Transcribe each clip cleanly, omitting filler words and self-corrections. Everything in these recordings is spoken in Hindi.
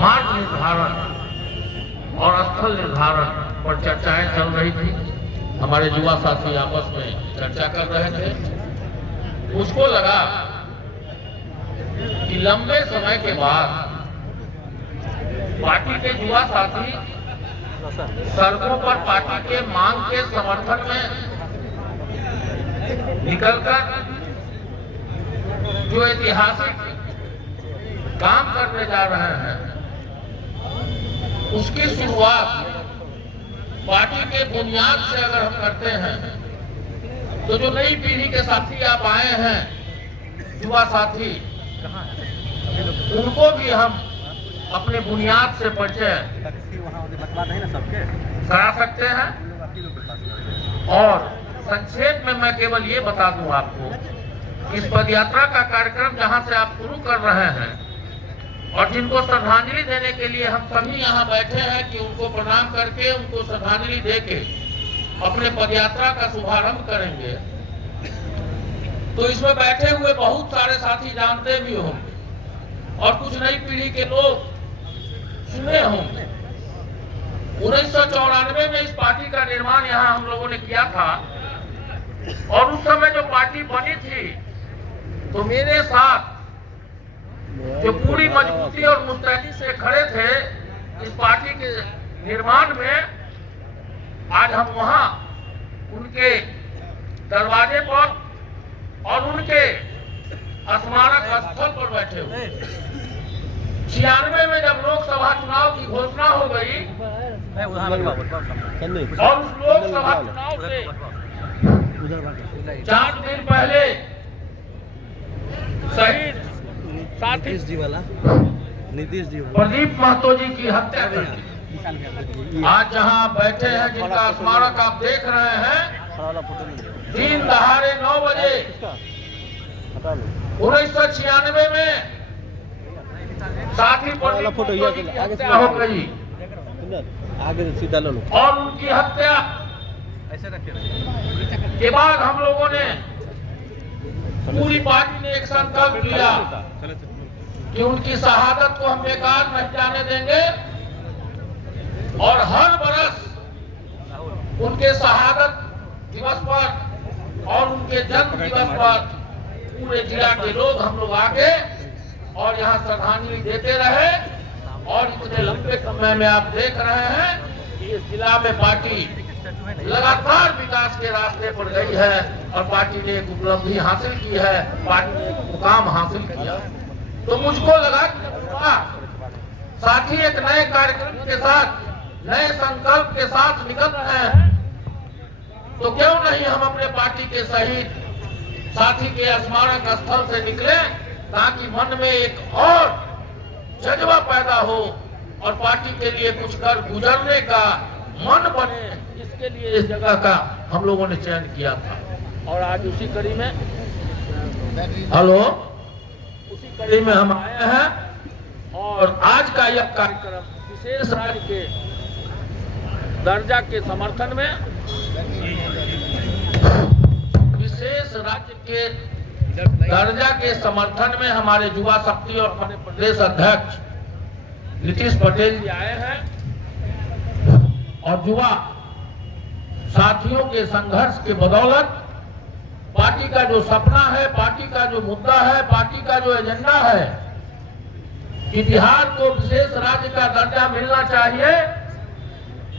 मार्ग निर्धारण और स्थल निर्धारण पर चर्चाएं चल रही थी। हमारे युवा साथी आपस में चर्चा कर रहे थे। मुझको लगा कि लंबे समय के बाद पार्टी के युवा साथी सड़कों पर पार्टी के मांग के समर्थन में निकलकर जो ऐतिहासिक काम करने जा रहे हैं, उसकी शुरुआत पार्टी के बुनियाद से अगर हम करते हैं तो जो नई पीढ़ी के साथी आप आए हैं, युवा साथी, उनको भी हम अपने बुनियाद से परिचय करा सकते हैं। और संक्षेप में मैं केवल ये बता दूं आपको, इस पदयात्रा का कार्यक्रम जहां से आप शुरू कर रहे हैं और जिनको श्रद्धांजलि देने के लिए हम सभी यहाँ बैठे हैं कि उनको प्रणाम करके उनको श्रद्धांजलि देके अपने पदयात्रा का शुभारंभ करेंगे, तो इसमें बैठे हुए बहुत सारे साथी जानते भी होंगे और कुछ नई पीढ़ी के लोग सुने होंगे। 1994 में इस पार्टी का निर्माण यहाँ हम लोगों ने किया था और उस समय जो पार्टी बनी थी तो मेरे साथ जो पूरी मजबूती और मुस्तैदी से खड़े थे इस पार्टी के निर्माण में, आज हम वहां उनके दरवाजे पर और उनके स्मारक स्थल पर बैठे हुए। 96 में जब लोकसभा चुनाव की घोषणा हो गई और उस लोकसभा चुनाव से 4 दिन पहले शहीद साथी नीतीश जी प्रदीप महतो जी की हत्या कर दी। आज जहां बैठे हैं, जिनका स्मारक आप देख रहे हैं, दिन दहाड़े 9 बजे 1996 में साथी प्रदीप महतो जी की हत्या हो गई और उनकी हत्या के बाद हम लोगों ने, पूरी पार्टी ने एक संकल्प लिया कि उनकी शहादत को हम बेकार नहीं जाने देंगे और हर बरस उनके शहादत दिवस पर और उनके जन्म दिवस पर पूरे जिला के लोग हम लोग आगे और यहाँ श्रद्धांजलि देते रहे। और इतने लंबे समय में आप देख रहे हैं कि इस जिला में पार्टी लगातार विकास के रास्ते पर गई है और पार्टी ने एक उपलब्धि हासिल की है, पार्टी ने एक मुकाम हासिल किया। तो मुझको लगा कि साथी एक नए कार्यक्रम के साथ, नए संकल्प के साथ निकल रहे हैं, तो क्यों नहीं हम अपने पार्टी के शहीद साथी के स्मारक स्थल से निकले, ताकि मन में एक और जज्बा पैदा हो और पार्टी के लिए कुछ कर गुजरने का मन बने। इसके लिए इस जगह का हम लोगों ने चयन किया था और आज उसी कड़ी में कड़ी में हम आए हैं। और आज का यह कार्यक्रम विशेष राज्य के दर्जा के समर्थन में, विशेष राज्य के दर्जा के समर्थन में हमारे युवा शक्ति और हमारे प्रदेश अध्यक्ष नीतीश पटेल जी आए हैं और युवा साथियों के संघर्ष के बदौलत पार्टी का जो सपना है, पार्टी का जो मुद्दा है, पार्टी का जो एजेंडा है कि बिहार को विशेष राज्य का दर्जा मिलना चाहिए,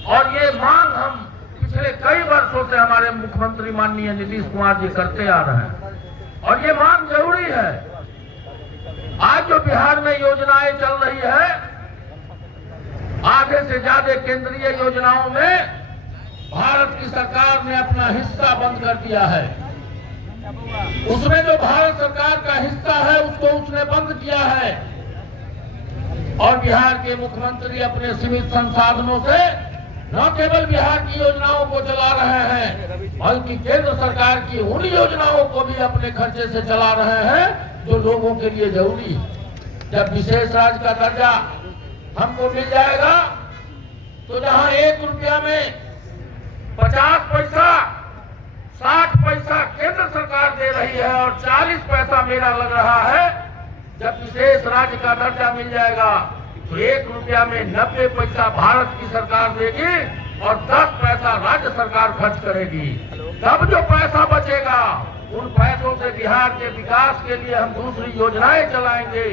और ये मांग हम पिछले कई वर्षों से हमारे मुख्यमंत्री माननीय नीतीश कुमार जी करते आ रहे हैं और ये मांग जरूरी है। आज जो बिहार में योजनाएं चल रही है, आधे से ज्यादा केंद्रीय योजनाओं में भारत की सरकार ने अपना हिस्सा बंद कर दिया है। उसमें जो भारत सरकार का हिस्सा है उसको उसने बंद किया है और बिहार के मुख्यमंत्री अपने सीमित संसाधनों से न केवल बिहार की योजनाओं को चला रहे हैं, बल्कि केंद्र सरकार की उन योजनाओं को भी अपने खर्चे से चला रहे हैं जो लोगों के लिए जरूरी है। जब विशेष राज्य का दर्जा हमको मिल जाएगा तो जहां 1 रुपया में 50 पैसा 60 पैसा केंद्र सरकार दे रही है और 40 पैसा मेरा लग रहा है, जब विशेष राज्य का दर्जा मिल जाएगा तो 1 रुपया में 90 पैसा भारत की सरकार देगी और 10 पैसा राज्य सरकार खर्च करेगी। तब जो पैसा बचेगा उन पैसों से बिहार के विकास के लिए हम दूसरी योजनाएं चलाएंगे।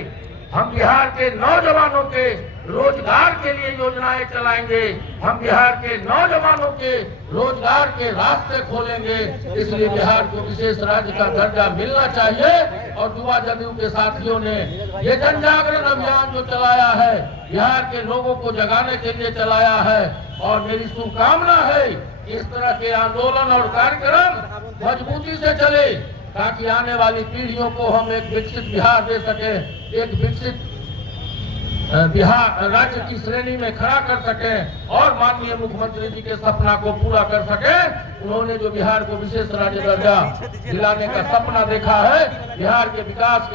हम बिहार के नौजवानों के रोजगार के लिए योजनाएं चलाएंगे। हम बिहार के नौजवानों के रोजगार के रास्ते खोलेंगे। इसलिए बिहार को विशेष राज्य का दर्जा मिलना चाहिए। और युवा जदयू के साथियों ने ये जन जागरण अभियान जो चलाया है, बिहार के लोगों को जगाने के लिए चलाया है। और मेरी शुभकामना है इस तरह के आंदोलन और कार्यक्रम मजबूती से चले, ताकि आने वाली पीढ़ियों को हम एक विकसित बिहार दे सके, एक विकसित बिहार राज्य की श्रेणी में खड़ा कर सके और माननीय मुख्यमंत्री जी के सपना को पूरा कर सके। उन्होंने जो बिहार को विशेष राज्य दर्जा दिलाने का सपना देखा है, बिहार के विकास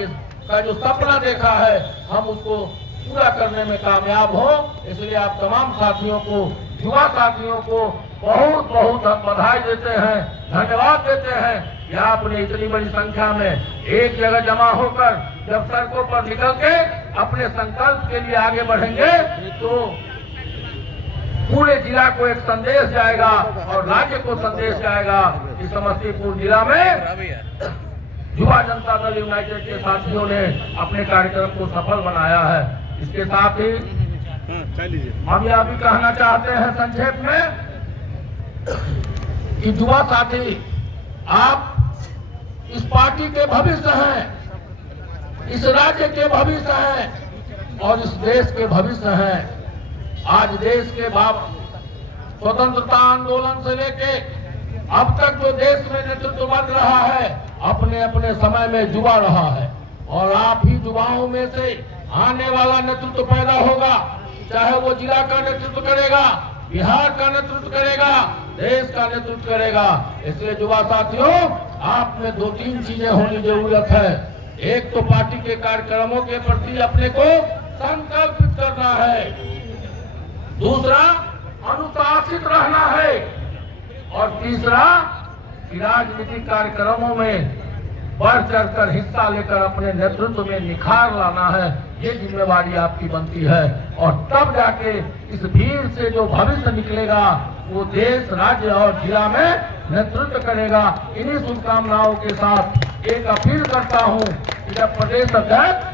का जो सपना देखा है, हम उसको पूरा करने में कामयाब हो। इसलिए आप तमाम साथियों को, युवा साथियों को बहुत बहुत हम बधाई देते हैं, धन्यवाद देते हैं कि आपने इतनी बड़ी संख्या में एक जगह जमा होकर जब सड़कों पर निकल के अपने संकल्प के लिए आगे बढ़ेंगे तो पूरे जिला को एक संदेश जाएगा और राज्य को संदेश जाएगा कि समस्तीपुर जिला में युवा जनता दल यूनाइटेड के साथियों ने अपने कार्यक्रम को सफल बनाया है। इसके साथ ही हम यह भी कहना चाहते हैं संक्षेप में कि युवा साथी, आप इस पार्टी के भविष्य हैं, इस राज्य के भविष्य हैं और इस देश के भविष्य हैं। आज देश के स्वतंत्रता आंदोलन से लेके अब तक जो देश में नेतृत्व बन रहा है, अपने अपने समय में युवा रहा है। और आप ही युवाओं में से आने वाला नेतृत्व पैदा होगा, चाहे वो जिला का नेतृत्व करेगा, बिहार का नेतृत्व करेगा, देश का नेतृत्व करेगा। इसलिए युवा साथियों, आप में 2-3 चीजें होनी जरूरत है। एक तो पार्टी के कार्यक्रमों के प्रति अपने को संकल्पित करना है, दूसरा अनुशासित रहना है और तीसरा राजनीतिक कार्यक्रमों में बढ़ चढ़कर हिस्सा लेकर अपने नेतृत्व में निखार लाना है। ये जिम्मेवारी आपकी बनती है और तब जाके इस भीड़ से जो भविष्य निकलेगा वो देश, राज्य और जिला में नेतृत्व करेगा। इन्हीं शुभकामनाओं के साथ एक अपील करता हूं कि जब प्रदेश अध्यक्ष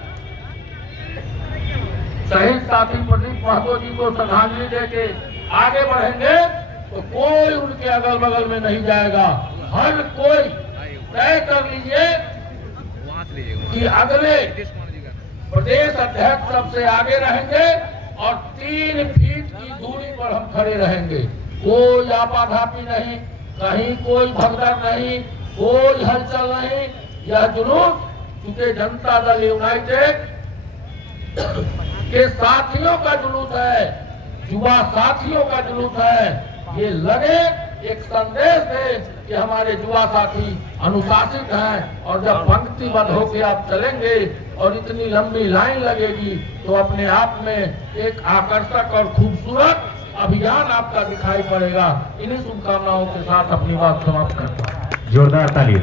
शहीद साथी प्रदीप महतो जी को श्रद्धांजलि देके आगे बढ़ेंगे तो कोई उनके अगल बगल में नहीं जाएगा। हर कोई तय कर लीजिए कि अगले प्रदेश अध्यक्ष सबसे आगे रहेंगे और 3 फीट की दूरी पर हम खड़े रहेंगे। कोई आपाधापी नहीं, कहीं कोई भगदड़ नहीं, कोई हलचल नहीं। यह जुलूस चूंकि जनता दल यूनाइटेड के साथियों का जुलूस है, युवा साथियों का जुलूस है। ये लगे एक संदेश दे कि हमारे युवा साथी अनुशासित हैं और जब पंक्तिबद्ध होकर आप चलेंगे और इतनी लंबी लाइन लगेगी तो अपने आप में एक आकर्षक और खूबसूरत अभियान आपका दिखाई पड़ेगा। इन्हीं शुभकामनाओं के साथ अपनी बात समाप्त करता हूं। जोरदार ताली।